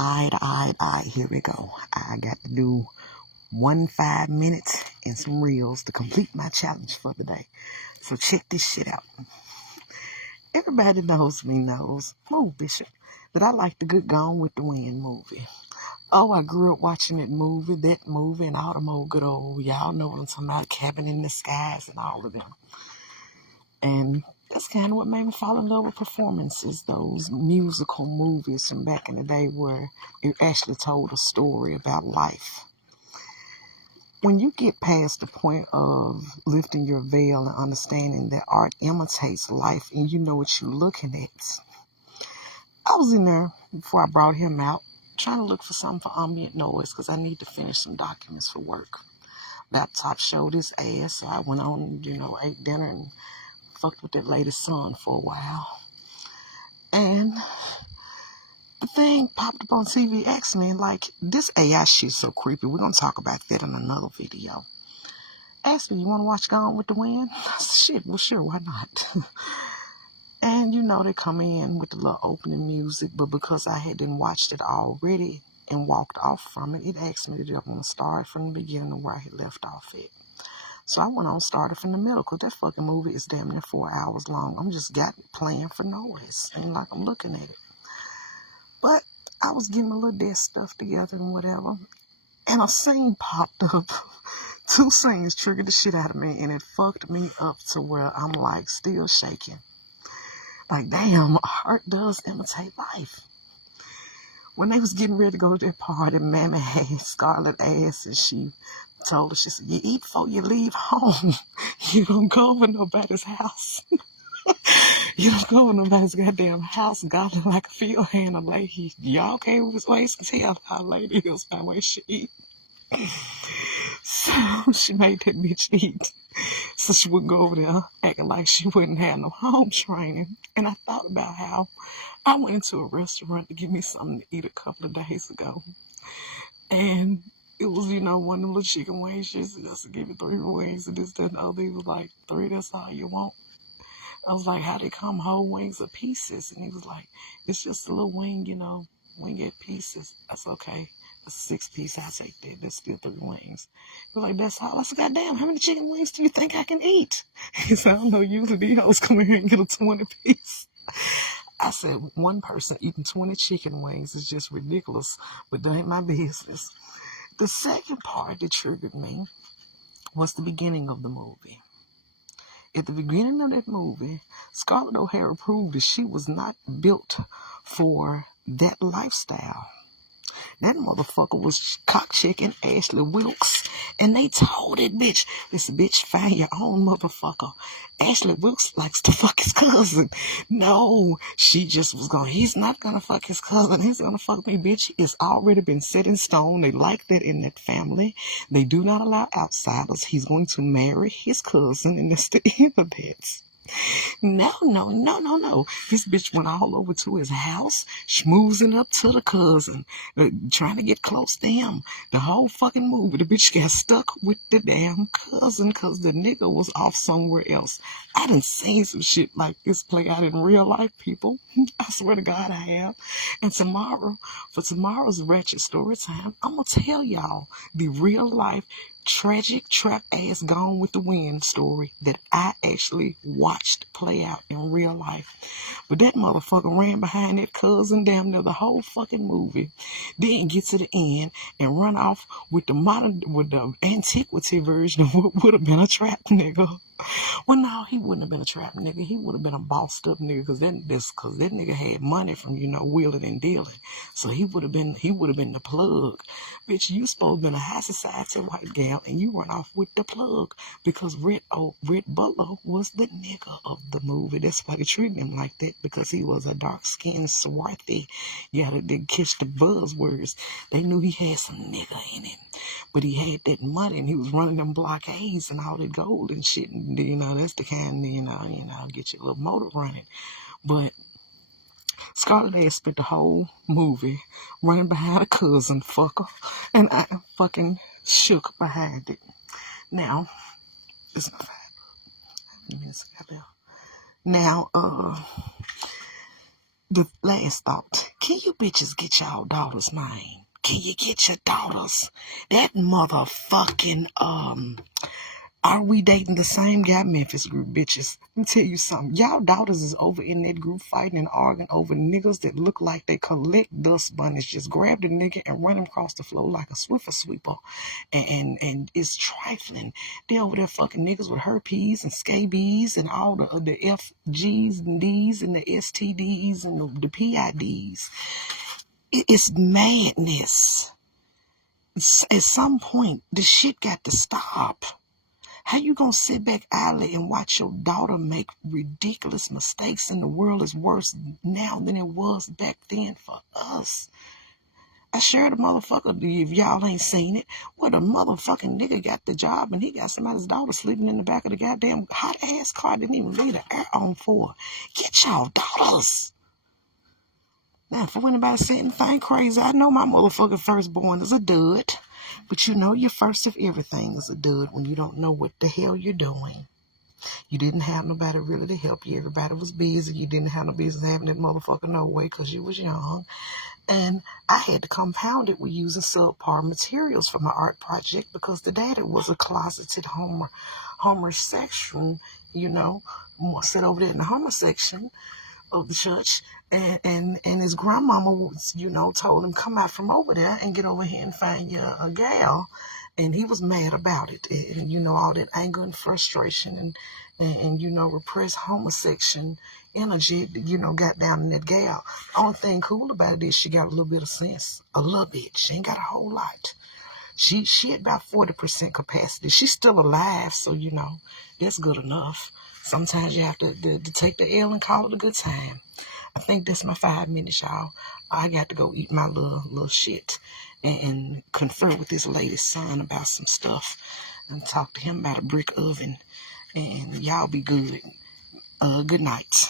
Alright, here we go. I got to do 5 minutes and some reels to complete my challenge for the day. So check this shit out. Everybody knows Bishop, that I like the good Gone with the Wind movie. Oh, I grew up watching that movie, and all them old good old, y'all know what I'm talking about, Cabin in the Skies and all of them. And that's kind of what made me fall in love with performances, those musical movies from back in the day where it actually told a story about life. When you get past the point of lifting your veil and understanding that art imitates life and you know what you're looking at, I was in there before I brought him out trying to look for something for ambient noise because I need to finish some documents for work. Laptop showed his ass, so I went on, ate dinner and fucked with that lady's son for a while. And the thing popped up on TV, asked me, this AI shit's so creepy. We're going to talk about that in another video. Asked me, you want to watch Gone with the Wind? I said, shit, well, sure, why not? And they come in with the little opening music, but because I hadn't watched it already and walked off from it, it asked me to want to start from the beginning of where I had left off at. So I went on, started from the middle, because that fucking movie is damn near 4 hours long. I'm just playing for noise. Ain't like I'm looking at it. But I was getting my little desk stuff together and whatever. And a scene popped up. 2 scenes triggered the shit out of me, and it fucked me up to where I'm still shaking. Damn, art does imitate life. When they was getting ready to go to that party, Mammy had scarlet ass, and she told her, she said, you eat before you leave home. You don't go over nobody's house. You don't go over nobody's goddamn house, gobbling like a field hand a lady. Y'all can't waste and tell how lady is by the way she eat. So she made that bitch eat. So she wouldn't go over there acting like she wouldn't have no home training. And I thought about how I went to a restaurant to get me something to eat a couple of days ago. And it was, one of them little chicken wings, just to give you 3 wings and this, that, and the other. He was like, 3, that's all you want? I was like, how they come whole wings or pieces? And he was like, it's just a little wing, wing at pieces. That's okay. A 6-piece, I'll take that. That's still 3 wings. He was like, that's all. I said, goddamn, how many chicken wings do you think I can eat? He said, I don't know, usually these hoes come here and get a 20-piece. I said, one person eating 20 chicken wings is just ridiculous, but that ain't my business. The second part that triggered me was the beginning of the movie. At the beginning of that movie, Scarlett O'Hara proved that she was not built for that lifestyle. That motherfucker was cock-checking Ashley Wilkes, and they told that bitch, this bitch, find your own motherfucker. Ashley Wilkes likes to fuck his cousin. No, she just was going, he's not going to fuck his cousin. He's going to fuck me, bitch. It's already been set in stone. They like that in that family. They do not allow outsiders. He's going to marry his cousin, and that's the end of that. No. This bitch went all over to his house, schmoozing up to the cousin, trying to get close to him. The whole fucking movie, the bitch got stuck with the damn cousin because the nigga was off somewhere else. I done seen some shit like this play out in real life, people. I swear to God I have. And for tomorrow's Ratchet Story Time, I'm going to tell y'all the real life tragic trap ass Gone with the Wind story that I actually watched play out in real life. But that motherfucker ran behind that cousin damn near the whole fucking movie. Then get to the end and run off with the antiquity version of what would have been a trap nigga. Well, no, he wouldn't have been a trap nigga. He would have been a bossed up nigga because that nigga had money from, wheeling and dealing. So he would have been the plug. Bitch, you supposed to be a high society white gal and you run off with the plug because Red Butler was the nigga of the movie. That's why they treated him like that, because he was a dark-skinned, swarthy. Yeah, they catch the buzzwords. They knew he had some nigga in him. But he had that money and he was running them blockades and all that gold and shit. And, that's the kind, get your little motor running. But Scarlett had spent the whole movie running behind a cousin fucker. And I fucking shook behind it. Now, it's not 5 minutes left. Now, The last thought. Can you bitches get y'all daughters, man? Can you get your daughters? That motherfucking, are we dating the same guy, Memphis group, bitches? Let me tell you something. Y'all daughters is over in that group fighting and arguing over niggas that look like they collect dust bunnies. Just grab the nigga and run him across the floor like a Swiffer sweeper. And it's trifling. They over there fucking niggas with herpes and scabies and all the FGs and Ds and the STDs and the PIDs. It's madness. At some point, the shit got to stop. How you gonna sit back idly and watch your daughter make ridiculous mistakes and the world is worse now than it was back then for us? I shared a motherfucker, if y'all ain't seen it, where the motherfucking nigga got the job and he got somebody's daughter sleeping in the back of the goddamn hot ass car, didn't even leave the air on for her. Get y'all daughters. Now, for anybody saying anything crazy, I know my motherfucking firstborn is a dud. But you know your first of everything is a dud when you don't know what the hell you're doing. You didn't have nobody really to help you. Everybody was busy. You didn't have no business having that motherfucker no way because you was young. And I had to compound it with using subpar materials for my art project because the daddy was a closeted homosexual, you know, sit over there in the homo section of the church, and his grandmama was, you know, told him, come out from over there and get over here and find you a gal. And he was mad about it. And you know, all that anger and frustration and you know, repressed homosexual energy, you know, got down in that gal. The only thing cool about it is she got a little bit of sense. A little bit. She ain't got a whole lot. She had about 40% capacity. She's still alive, so you know, that's good enough. Sometimes you have to take the L and call it a good time. I think that's my 5 minutes, y'all. I got to go eat my little shit and confer with this lady's son about some stuff and talk to him about a brick oven. And y'all be good. Good night.